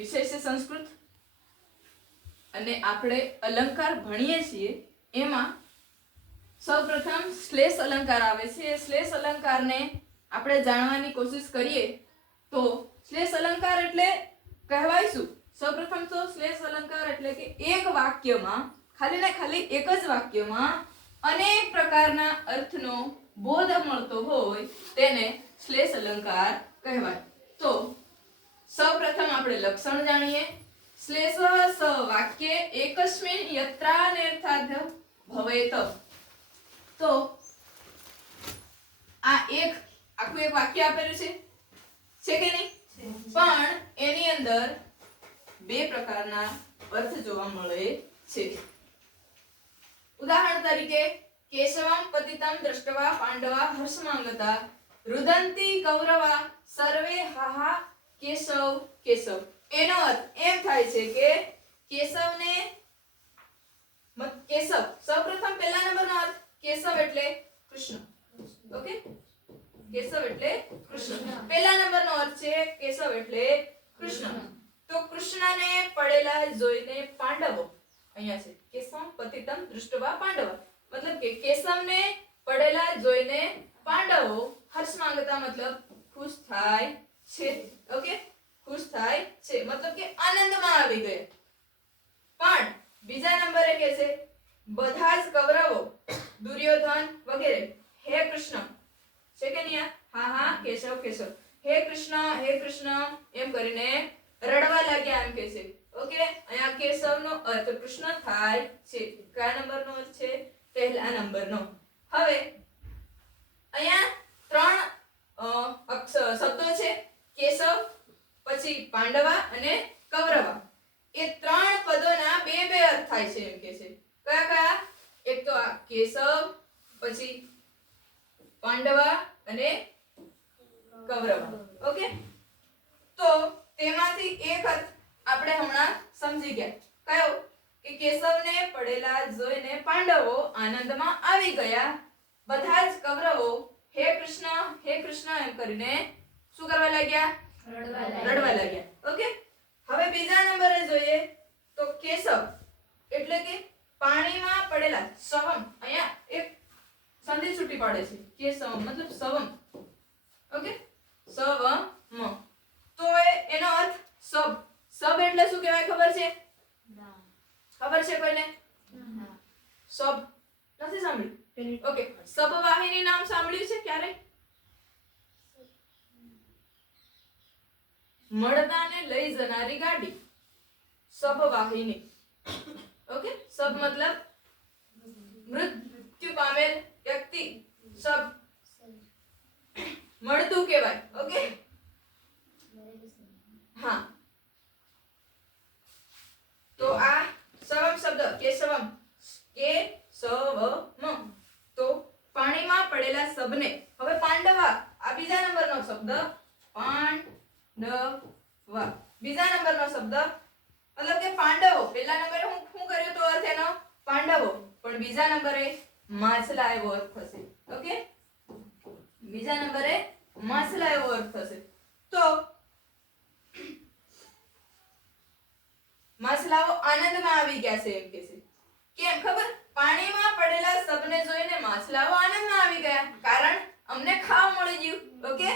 વિષય છે સંસ્કૃત અને આપણે અલંકાર ભણીએ છીએ એમાં સૌપ્રથમ શ્લેષ અલંકાર આવે છે. એ શ્લેષ અલંકારને આપણે જાણવાની કોશિશ કરીએ તો શ્લેષ અલંકાર એટલે કહેવાય શું? સૌપ્રથમ તો શ્લેષ અલંકાર એટલે કે એક વાક્યમાં ખાલી ને ખાલી એક જ વાક્યમાં અનેક પ્રકારના અર્થનો બોધ મળતો હોય તેને શ્લેષ અલંકાર કહેવાય. તો સૌપ્રથમ આપણે લક્ષણ જાણીએ. શ્લેષ સ વાક્યે એકસ્મિન યત્રાનેર્થાદ્ય ભવેત. તો આ આખું એક વાક્ય આપેલું છે કે નહીં? પણ એની અંદર બે પ્રકારના અર્થ જોવા મળે છે. ઉદાહરણ તરીકે કેશવમ પતિતમ દ્રષ્ટવા પાંડવા હર્ષમાંગતા રુદંતી કૌરવા સર્વે હાહા કેશવ કેશવ. એનો અર્થ એમ થાય છે કે કેશવ સૌપ્રથમ પહેલા નંબરનો અર્થ કેશવ એટલે કૃષ્ણ. ઓકે, કેશવ એટલે કૃષ્ણ. પહેલા નંબરનો અર્થ છે કેશવ એટલે કૃષ્ણ. તો કૃષ્ણને પડેલા જોઈને પાંડવો, અહીંયા છે કેશવમ પતિતમ દૃષ્ટવા પાંડવા, મતલબ કે કેશવને પડેલા જોઈને પાંડવો હર્ષ માંગતા મતલબ ખુશ થાય છે. ઓકે, ખુશ થાય છે મતલબ કે આનંદમાં આવી ગયા. પણ બીજા નંબરે કે છે બધા જ કૌરવો દુર્યોધન વગેરે હે કૃષ્ણ છે કે નહીં? હા હા કેશવ કેશવ, હે કૃષ્ણ એમ કરીને રડવા લાગ્યા એમ કે છે. ઓકે, અહીંયા કેશવનો અર્થ કૃષ્ણ થાય છે. કયા નંબરનો અર્થ છે? પહેલા નંબરનો. હવે અહીંયા ત્રણ શબ્દો છે, કેશવ, પછી પાંડવા અને કૌરવા. એ ત્રણ પદોના બે બે અર્થ થાય છે એમ કે છે. કયા કયા? એક તો આ કેશવ, પછી પાંડવા અને કૌરવા. ઓકે, તો તેમાંથી એક અર્થ આપણે હમણાં સમજી ગયા. કયો? કે કેશવને પડેલા જોઈને પાંડવો આનંદમાં આવી ગયા. બધા જ કૌરવો હે કૃષ્ણ એમ કરીને શું કરવા લાગ્યા? રડવા લાગ્યા. ઓકે, હવે બીજા નંબરે જોઈએ તો કેશવ એટલે કે પાણીમાં પડેલા સવમ. અહીંયા એક સંધિ છૂટી પડે છે, કેશવ મતલબ સવમ. ઓકે, સવમ. તો એનો અર્થ સબ. સબ એટલે શું કહેવાય ખબર છે? ખબર છે કોઈને? સબ નથી સાંભળ્યું? ઓકે, સબ વાહિની નામ સાંભળ્યું છે ક્યારે? મળદાને લઈ જનારી ગાડી, સબ વાહિની. ઓકે, સબ મતલબ મૃત્યુ પામેલ વ્યક્તિ, સબ મળતું કહેવાય. ઓકે, હા. તો આ સવમ શબ્દ કેશવમ, કેશવમ, તો પાણીમાં પડેલા સબને. હવે પાંડવા, આ બીજા નંબરનો શબ્દ પાંડવા, બીજા નંબરનો શબ્દ મતલબ કે પાંડવો. પહેલા નંબરે હું કર્યો તો અર્થ એનો પાંડવો, પણ બીજા નંબરે માછલા એવો અર્થ થશે. ઓકે, બીજા નંબરે માછલા એવો અર્થ થશે. તો માછલાઓ આનંદમાં આવી ગયા છે એમ કે છે. કેમ ખબર? પાણીમાં પડેલા સબને જોઈને માછલાઓ આનંદમાં આવી ગયા, કારણ અમને ખાવા મળી ગયું. ઓકે,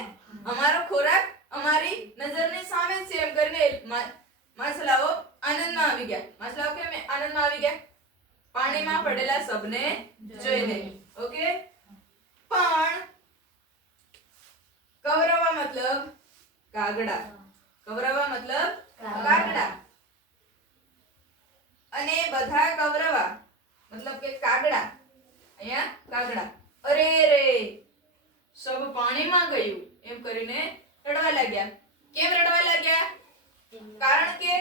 અમારો ખોરાક અમારી નજરની સામે છે એમ કરીને માછલાઓ આનંદમાં આવી ગયા. માછલાઓ કેમ આનંદમાં આવી ગયા? પાણીમાં પડેલા સબને જોઈને. ઓકે, પણ કૌરવા મતલબ કાગડા. કૌરવા મતલબ કાગડા. અને બધા કૌરવા મતલબ કે કાગડા. અહીંયા કાગડા અરે રે સબ પાણીમાં ગયું એમ કરીને રડવા લાગ્યા. કેમ રડવા લાગ્યા? કારણ કે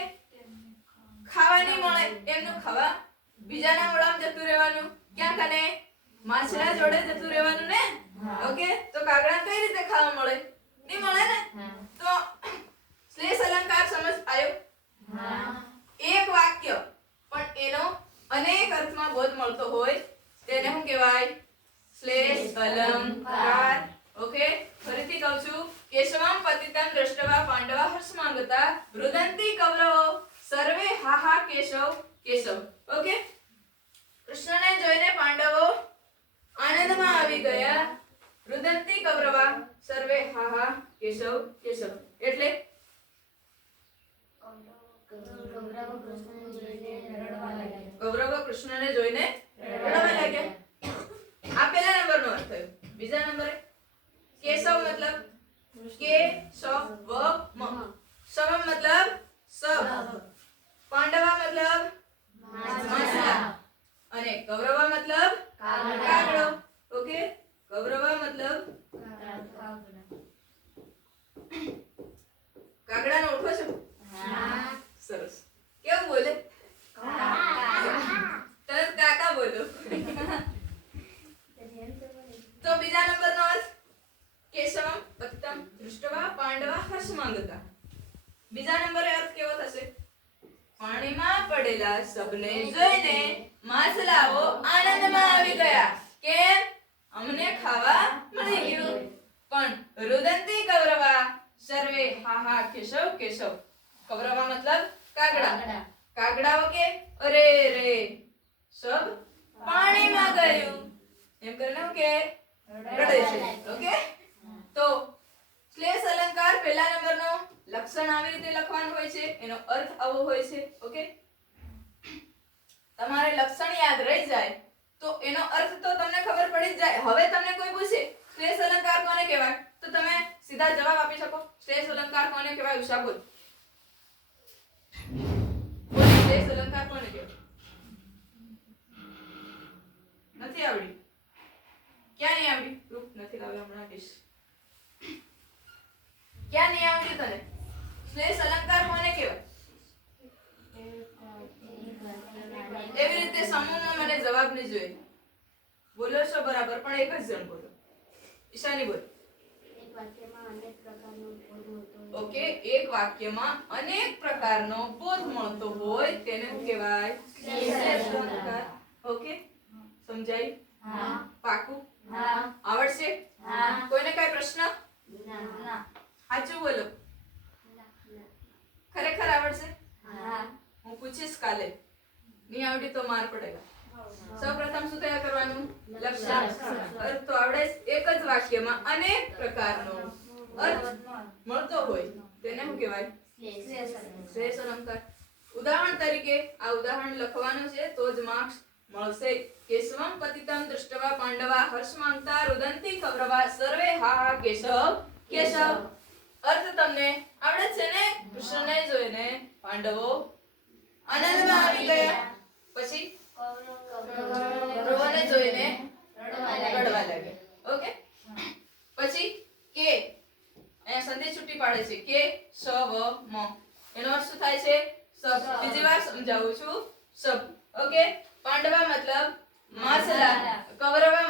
ખાવા નહીં મળે. એમનું ખાવા બીજાના મોઢામાં જતું રહેવાનું. ક્યાં કને? માછલા જોડે જતું રહેવાનું ને. ઓકે, તો કાગડા કઈ રીતે ખાવા મળે? નહીં મળે ને. તો શ્લેષ અલંકાર સમજ આવ્યો? એક વાક્ય પણ એનો અનેક અર્થમાં બોધ મળતો હોય તેને શું કહેવાય? શ્લેષ અલંકાર. ઓકે, ફરીથી કહું છું, કેશવમ પતિતમ દ્રષ્ટવા પાંડવા હર્ષમાં માંગતા રુદંતી કૌરવો સર્વે હાહા કેશવ કેશવ. ઓકે, કૃષ્ણને જોઈને પાંડવો આનંદમાં આવી ગયા. રુદંતી કૌરવા સર્વે હાહા કેશવ કેશવ એટલે કૌરવો કૃષ્ણને જોઈને રડવા લાગ્યા. આ પહેલા નંબરનો અર્થ થયો. બીજા નંબરે કેશવ મતલબ કે શવ મ, શવમ મતલબ સબ, પાંડવા મતલબ માછલા અને કૌરવા મતલબ કાગડો. ઓકે, કૌરવા મતલબ કાગડાનો ઓળખો છો? સરસ. કેવું બોલે? તરત કાકા બોલો. તો બીજા નંબરનો અર્થ કેશવમ પત્તમ દૃષ્ટવા પાંડવા હર્ષ માંગતા. બીજા નંબરે અર્થ કેવો થશે? પાણીમાં પડેલા સબને જોઈને માછલાઓ આનંદમાં આવી ગયા. કેમ? અમને ખાવા મળી ગયું. પણ રુદંતી કૌરવા સર્વે હાહા કેશવ કેશવ. કૌરવા મતલબ કાગડા. કાગડાઓ કે અરે રે સબ પાણીમાં ગયું એમ કરીને કે રડે છે. ઓકે, તો શ્લેષ અલંકાર પહેલા નંબરનો લક્ષણ આવી રીતે લખવાનું હોય છે, એનો અર્થ આવો હોય છે. ઓકે, તમારે લક્ષણ યાદ રહી જાય તો એનો અર્થ તો તમને ખબર પડી જ જાય. હવે તમને કોઈ પૂછે શ્લેષ અલંકાર કોને કહેવાય તો તમે સીધા જવાબ આપી શકો. શ્લેષ અલંકાર કોને કહેવાય? ઉષા બોલ. શ્લેષ અલંકાર કોને કહેવાય? નથી આવડી? ક્યાં નહીં આવડી? રૂપ નથી લાવ્યો હમણાં કહીશ. ક્યાં નહીં આવડી તને? શ્લેષ અલંકાર કોને કહેવાય? એવી રીતે સમૂહમાં મને જવાબ નહીં જોઈએ. બોલો છો બરાબર, પણ એક જ જણ બોલો. ઈશાની બોલ. ઓકે, એક વાક્યમાં અનેક પ્રકારનો બોધ મળતો હોય તેને શું કહેવાય? શ્લેષ અલંકાર. ઓકે, સમજાય? પાકું? આવડશે? કોઈને કઈ પ્રશ્ન? સાચું બોલો. ખરેખર આવડશે? હું પૂછીશ કાલે. નહીં આવડી તો માર પડેગા. સૌપ્રથમ શું તૈયાર કરવાનું? લક્ષણ. અર્થ તો આવડે. એક જ વાક્યમાં અનેક પ્રકારનો અર્થ મળતો હોય તેને શું કહેવાય? શ્લેષ અલંકાર. ઉદાહરણ તરીકે આ ઉદાહરણ લખવાનું છે તો જ માર્ક્સ મળશે. કેશવમ પતિતમ દૃષ્ટવા પાંડવા હર્ષ માંગતા રુદંતી કૌરવા સર્વે હા કેશવ કેશવ. અર્થ તમને આવડે છે ને? કૃષ્ણને જોઈને પાંડવો આનંદમાં આવી ગયા. પછી કૌરવોને જોઈને રડવા લાગ્યા. ઓકે, પછી કે અહીંયા સંધિ છૂટી પાડે છે કે સવ મ. એનો અર્થ શું થાય છે? સબ. બીજી વાર સમજાવું છું. સબ. ઓકે, પાંડવા મતલબ માછલા, કૌરવા